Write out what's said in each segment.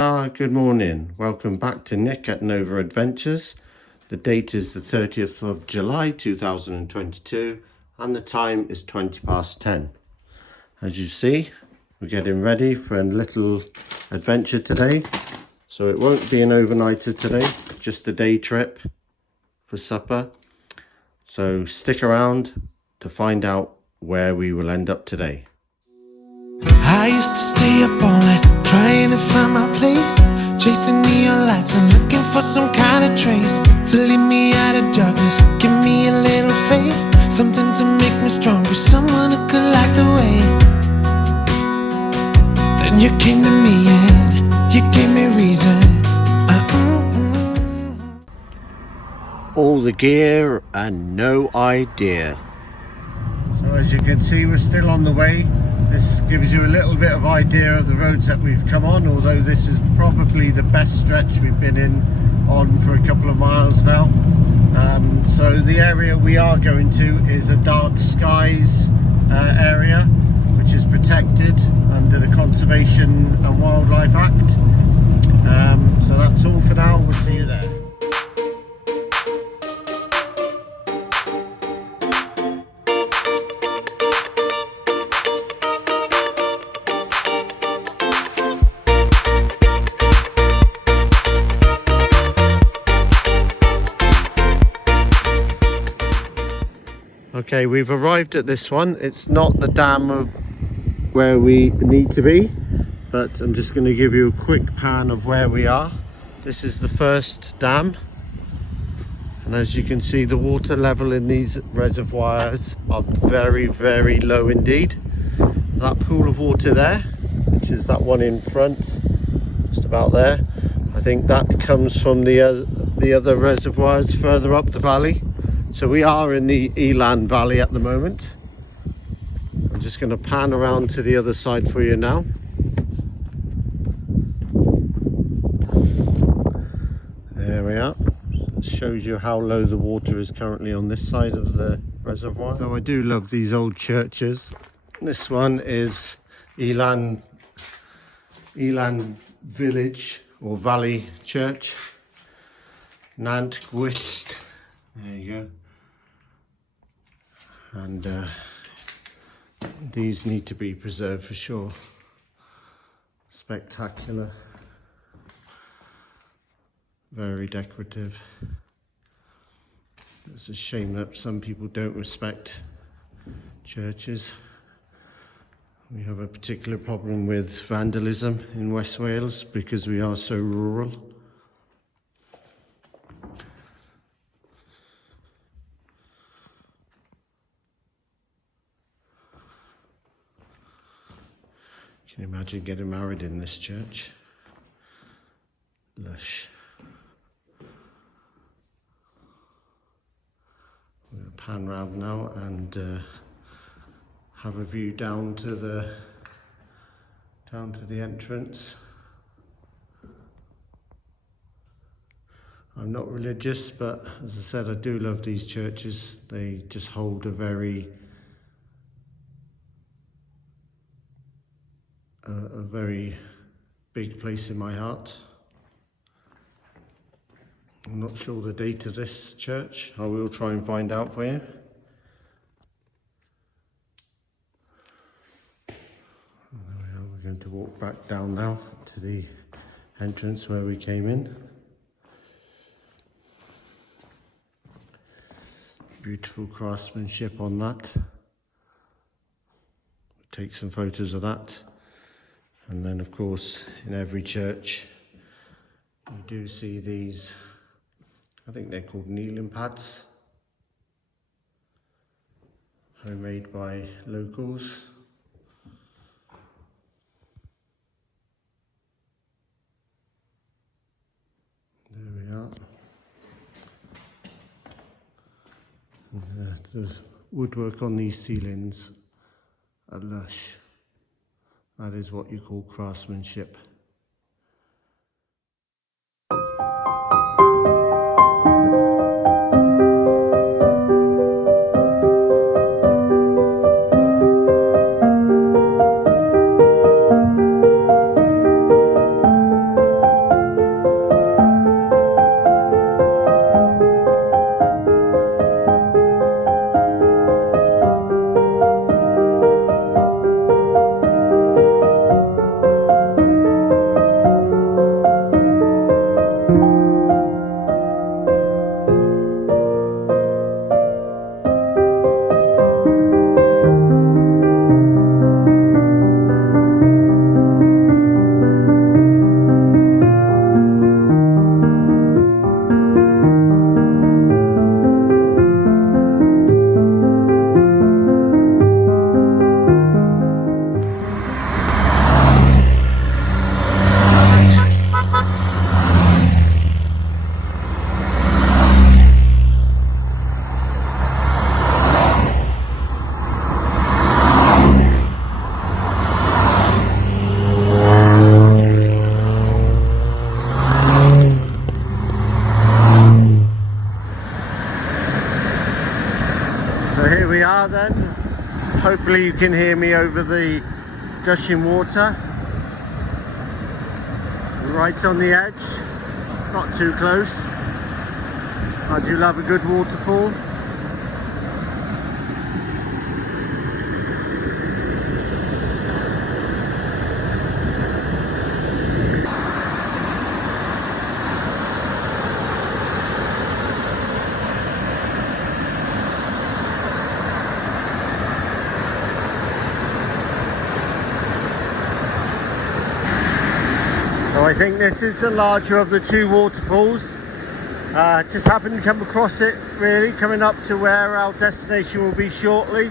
Good morning. Welcome back to Nick at Nova Adventures. The date is the 30th of July 2022 and the time is 20 past 10. As you see, we're getting ready for a little adventure today. So it won't be an overnighter today, just a day trip for supper. So stick around to find out where we will end up today. I used to stay up all night trying to find my place, chasing neon lights and looking for some kind of trace to lead me out of darkness, give me a little faith, something to make me stronger, someone who could light the way. Then you came to me and you gave me reason. All the gear and no idea. So as you can see, we're still on the way. This gives you a little bit of idea of the roads that we've come on, although this is probably the best stretch we've been on for a couple of miles now. So the area we are going to is a dark skies area, which is protected under the Conservation and Wildlife Act. So that's all for now. We'll see you there. Okay, we've arrived at this one. It's not the dam of where we need to be, but I'm just going to give you a quick pan of where we are. This is the first dam, and as you can see, the water level in these reservoirs are very, very low indeed. That pool of water there, which is that one in front, just about there, I think that comes from the other reservoirs further up the valley. So we are in the Elan Valley at the moment. I'm just going to pan around to the other side for you now. There we are. It shows you how low the water is currently on this side of the reservoir. So I do love these old churches. This one is Elan Village or Valley Church. Nant Gwyllt. There you go. And these need to be preserved for sure. Spectacular, very decorative. It's a shame that some people don't respect churches. We have a particular problem with vandalism in West Wales because we are so rural. Can you imagine getting married in this church? Lush. We're going to pan round now and have a view down to the entrance. I'm not religious, but as I said, I do love these churches. They just hold a very big place in my heart. I'm not sure the date of this church. I will try and find out for you. We're going to walk back down now to the entrance where we came in. Beautiful craftsmanship on that. Take some photos of that. And then of course in every church you do see these, I think they're called kneeling pads, homemade by locals. There we are. And, the woodwork on these ceilings are lush. That is what you call craftsmanship. Hopefully you can hear me over the gushing water. Right on the edge, not too close. I do love a good waterfall. So I think this is the larger of the two waterfalls. Just happened to come across it really, coming up to where our destination will be shortly.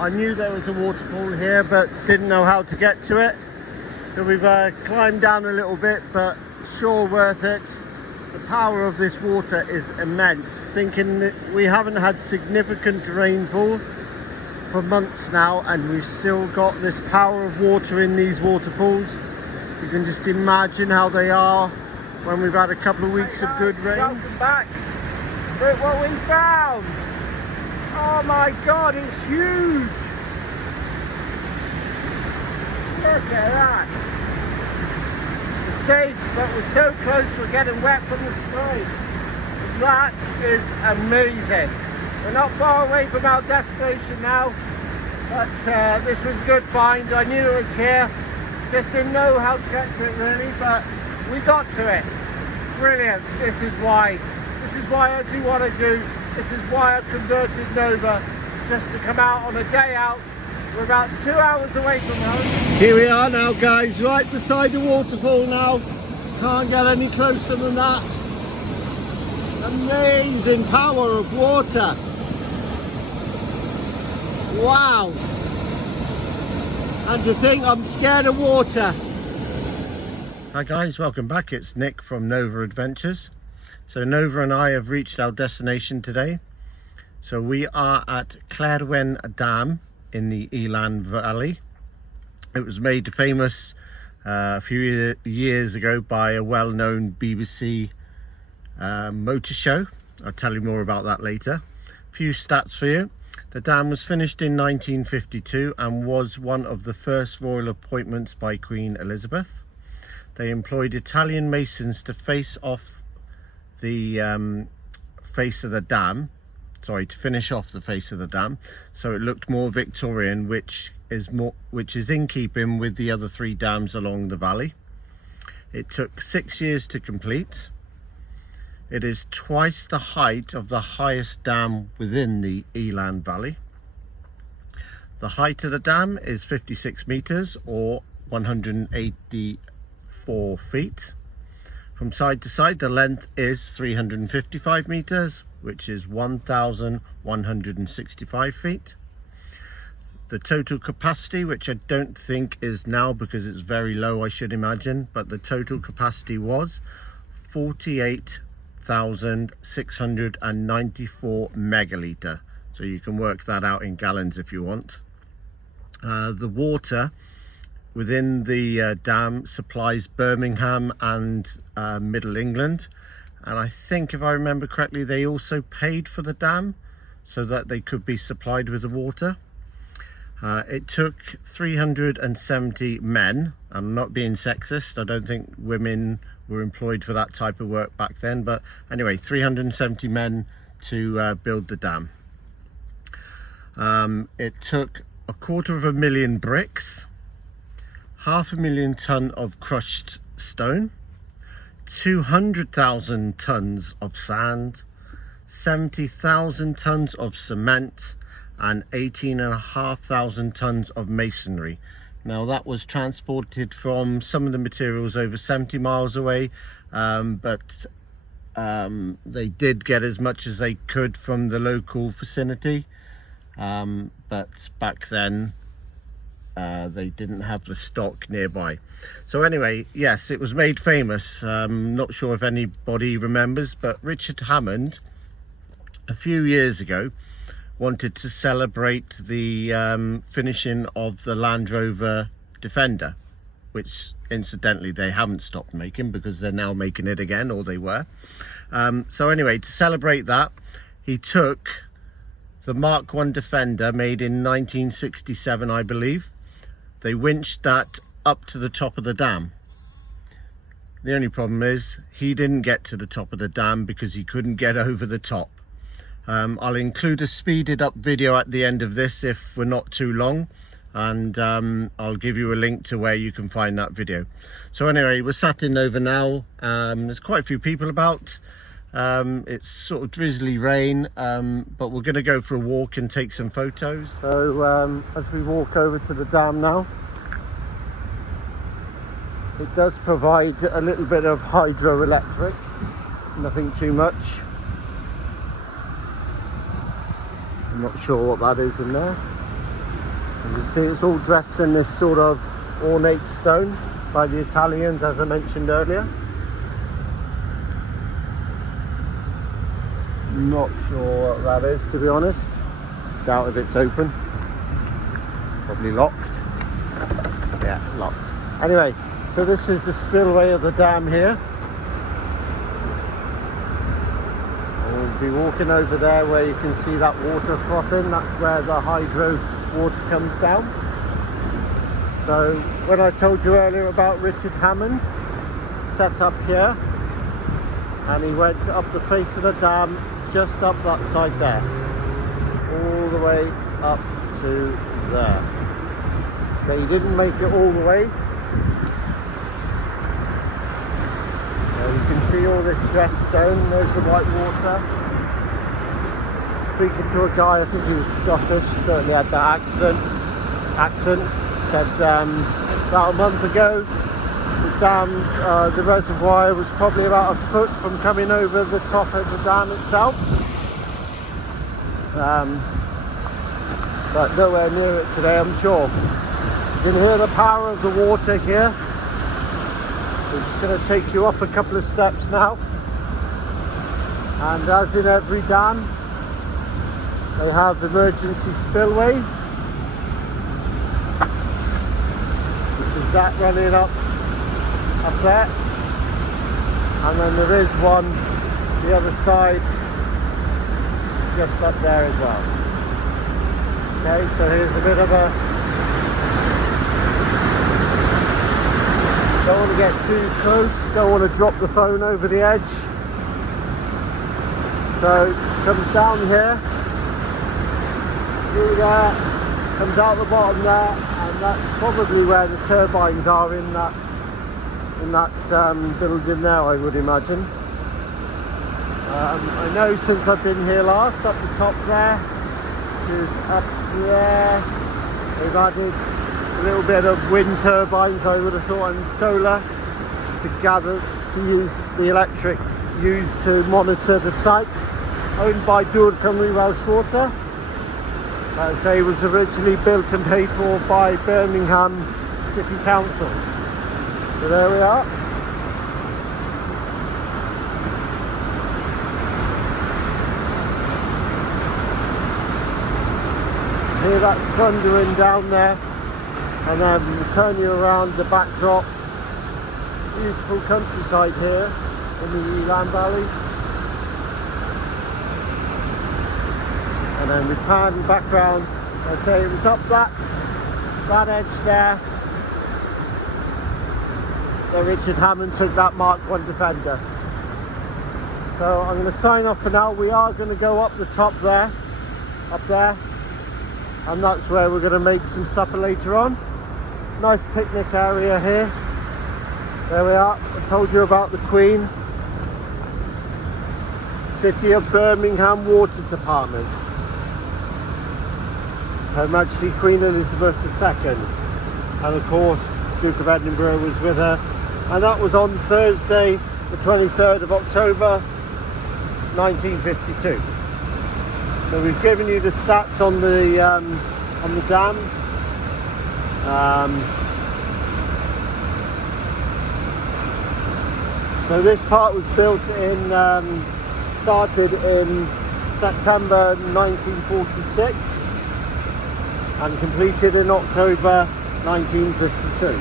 I knew there was a waterfall here but didn't know how to get to it. So we've climbed down a little bit, but sure worth it. The power of this water is immense. Thinking that we haven't had significant rainfall for months now and we've still got this power of water in these waterfalls. You can just imagine how they are when we've had a couple of weeks of good rain. Welcome back. Look what we found. Oh my God, it's huge. Look at that. It's safe, but we're so close we're getting wet from the spray. That is amazing. We're not far away from our destination now, but this was a good find. I knew it was here. Just didn't know how to get to it really, but we got to it. Brilliant. This is why I do what I do. This is why I converted Nova, just to come out on a day out. We're about 2 hours away from home. Here we are now guys, right beside the waterfall now. Can't get any closer than that. Amazing power of water. Wow. And to think I'm scared of water. Hi guys, welcome back. It's Nick from Nova Adventures. So Nova and I have reached our destination today. So we are at Clérwen Dam in the Elan Valley. It was made famous a few years ago by a well-known BBC motor show. I'll tell you more about that later. A few stats for you. The dam was finished in 1952 and was one of the first royal appointments by Queen Elizabeth. They employed Italian masons to face off the face of the dam, to finish off the face of the dam, so it looked more Victorian, which is in keeping with the other three dams along the valley. It took 6 years to complete. It is twice the height of the highest dam within the Elan Valley. The height of the dam is 56 meters or 184 feet. From side to side, the length is 355 meters, which is 1,165 feet. The total capacity, which I don't think is now because it's very low, I should imagine, but the total capacity was 48,694 megaliter. So you can work that out in gallons if you want. The water within the dam supplies Birmingham and Middle England. And I think, if I remember correctly, they also paid for the dam so that they could be supplied with the water. It took 370 men. I'm not being sexist. I don't think women were employed for that type of work back then. But anyway, 370 men to build the dam. It took 250,000 bricks, 500,000 ton of crushed stone, 200,000 tons of sand, 70,000 tons of cement, and 18,500 tons of masonry. Now that was transported from some of the materials over 70 miles away, but they did get as much as they could from the local vicinity, but back then they didn't have the stock nearby. So anyway, yes, it was made famous. Not sure if anybody remembers, but Richard Hammond a few years ago wanted to celebrate the finishing of the Land Rover Defender, which incidentally they haven't stopped making because they're now making it again, or they were. So anyway, to celebrate that, he took the Mark 1 Defender made in 1967, I believe. They winched that up to the top of the dam. The only problem is he didn't get to the top of the dam because he couldn't get over the top. I'll include a speeded up video at the end of this if we're not too long, and I'll give you a link to where you can find that video. So anyway, we're sat in Nova now. There's quite a few people about. It's sort of drizzly rain, but we're going to go for a walk and take some photos. So as we walk over to the dam now, it does provide a little bit of hydroelectric, nothing too much. I'm not sure what that is in there. You can see it's all dressed in this sort of ornate stone by the Italians, as I mentioned earlier. Not sure what that is, to be honest. Doubt if it's open. Probably locked. Yeah, locked. Anyway, so this is the spillway of the dam here. We'll be walking over there where you can see that water frothing. That's where the hydro water comes down. So when I told you earlier about Richard Hammond, set up here, and he went up the face of the dam, just up that side there, all the way up to there. So he didn't make it all the way. So you can see all this dressed stone. There's the white water. Speaking to a guy, I think he was Scottish, certainly had that accent. Said about a month ago, the dam, the reservoir was probably about a foot from coming over the top of the dam itself, but nowhere near it today, I'm sure. You can hear the power of the water here. We're just going to take you up a couple of steps now, and as in every dam, they have emergency spillways, which is that running up there, and then there is one the other side just up there as well. Okay, so here's a bit of a, don't want to get too close, don't want to drop the phone over the edge. So it comes down here, through there, comes out the bottom there, and that's probably where the turbines are in that building there, I would imagine. I know since I've been here last, up the top there, which is up there, they've added a little bit of wind turbines, I would have thought, and solar to use the electric used to monitor the site, owned by Dŵr Cymru Welsh Water. As I say, was originally built and paid for by Birmingham City Council. So there we are. Hear that thundering down there, and then we'll turn you around the backdrop. Beautiful countryside here in the Elan Valley. And then we pan back round. I'd say it was up that edge there that Richard Hammond took that Mark 1 Defender. So I'm going to sign off for now. We are going to go up the top there, up there, and that's where we're going to make some supper later on. Nice picnic area here. There we are. I told you about the Queen. City of Birmingham Water Department. Her Majesty Queen Elizabeth II, and of course Duke of Edinburgh was with her, and that was on Thursday the 23rd of October 1952. So we've given you the stats on the dam. So this part was built in, started in September 1946 and completed in October 1952.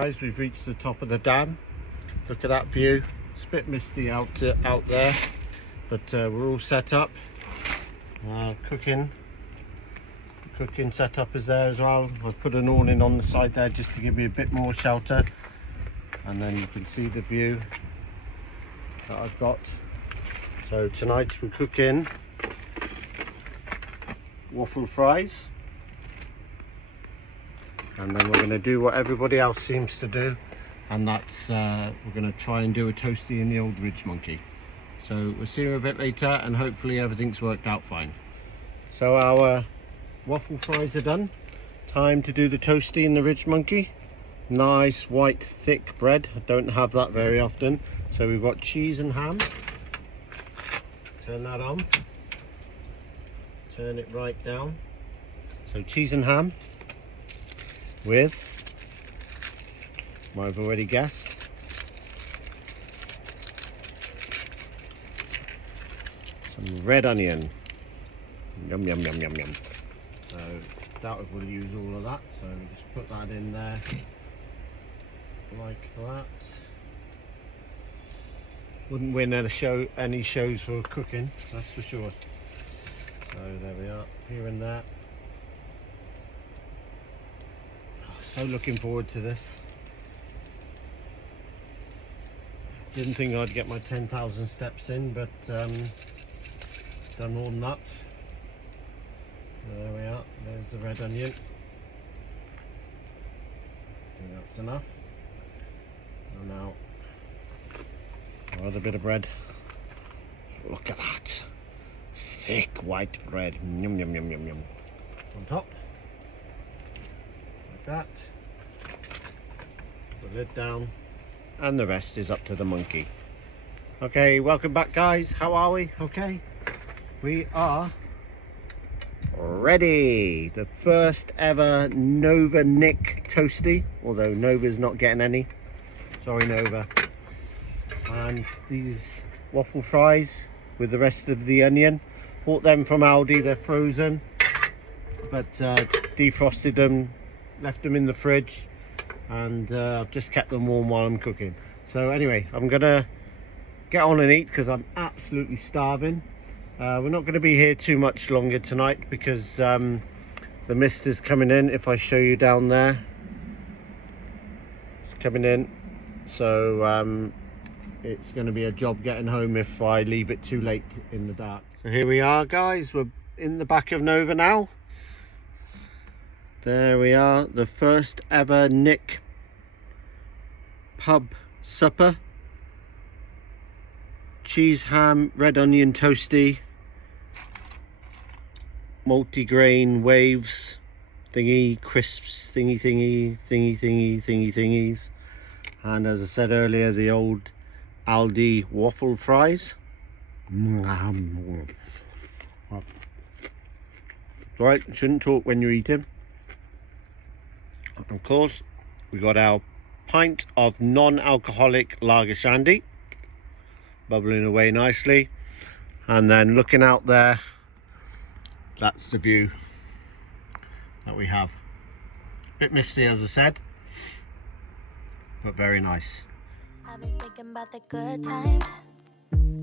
guys, we've reached the top of the dam. Look at that view. It's a bit misty out there, but we're all set up. Cooking setup is there as well. I've put an awning on the side there just to give you a bit more shelter, and then you can see the view that I've got. So tonight we're cooking waffle fries, and then we're going to do what everybody else seems to do, and that's we're going to try and do a toasty in the old Ridge Monkey. So we'll see you a bit later, and hopefully everything's worked out fine. So our waffle fries are done. Time to do the toasty in the Ridge Monkey. Nice white thick bread. I don't have that very often. So we've got cheese and ham. Turn that on. Turn it right down. So cheese and ham with, I've already guessed, some red onion. Yum yum yum yum yum. So doubt if we'll use all of that, so we just put that in there like that. Wouldn't win any shows for cooking, that's for sure. So there we are, here and there. So looking forward to this. Didn't think I'd get my 10,000 steps in, but done more than that. There we are, there's the red onion. I think that's enough. And now our other bit of bread. Look at that. Thick white bread. Yum yum yum yum yum. On top. Like that. Put the lid down. And the rest is up to the monkey. Okay, welcome back guys. How are we? Okay. We are ready. The first ever Nova Nick toasty. Although Nova's not getting any. Sorry Nova. And these waffle fries with the rest of the onion. Bought them from Aldi, they're frozen. But defrosted them, left them in the fridge. And I've just kept them warm while I'm cooking. So anyway, I'm gonna get on and eat because I'm absolutely starving. We're not going to be here too much longer tonight because the mist is coming in. If I show you down there, it's coming in, so it's going to be a job getting home if I leave it too late in the dark. So here we are guys, we're in the back of Nova now. There we are, the first ever Nick pub supper. Cheese, ham, red onion toasty, multi-grain waves, thingy, crisps, thingies. And as I said earlier, the old Aldi waffle fries. Right, shouldn't talk when you're eating. Of course, we got our pint of non-alcoholic lager shandy, bubbling away nicely. And then looking out there, that's the view that we have. Bit misty as I said, but very nice. I've been thinking about the good times.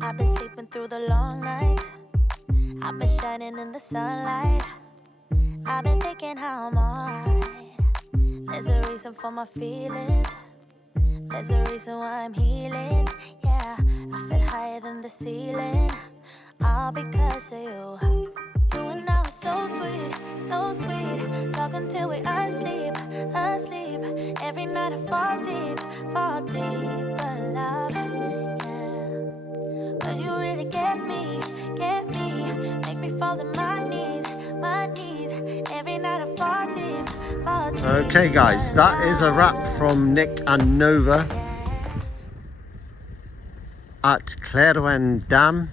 I've been sleeping through the long nights. I've been shining in the sunlight. I've been thinking how I'm alright. There's a reason for my feelings. There's a reason why I'm healing. Yeah, I feel higher than the ceiling. All because of you. You and I are so sweet, so sweet. Talking till we asleep, asleep. Every night I fall deep but love, yeah. But you really get me, make me fall to my knees. Every night I fall deep. Okay guys, that is a wrap from Nick and Nova at Clairwen Dam.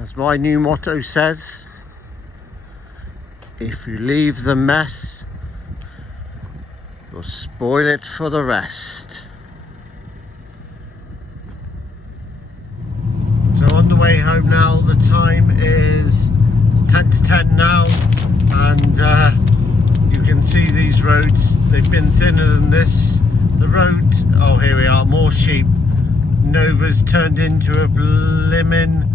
As my new motto says, if you leave the mess, you'll spoil it for the rest. So on the way home now, the time is 10 to 10 now, and you can see these roads, they've been thinner than this. The road, oh here we are, more sheep. Nova's turned into a blimmin'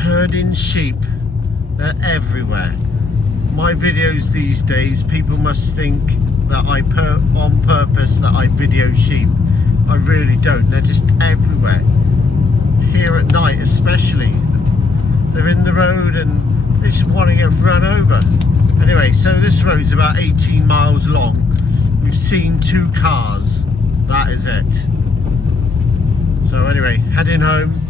herding sheep. They're everywhere. My videos these days, people must think that on purpose that I video sheep. I really don't, they're just everywhere. Here at night especially. They're in the road and they just want to get run over. Anyway, so this road's about 18 miles long. We've seen 2 cars. That is it. So anyway, heading home.